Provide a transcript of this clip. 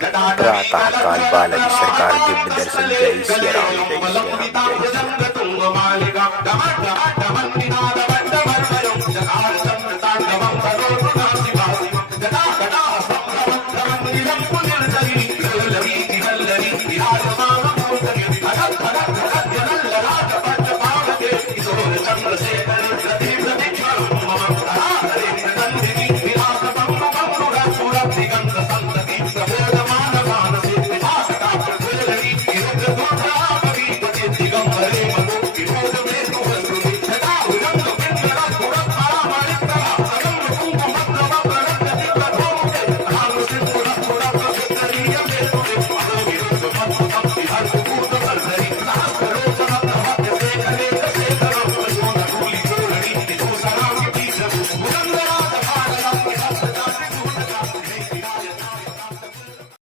प्रातः काल बालाजी सरकार दिव्य दर्शन। जय श्री राम, जय श्री राम, जय श्री राम।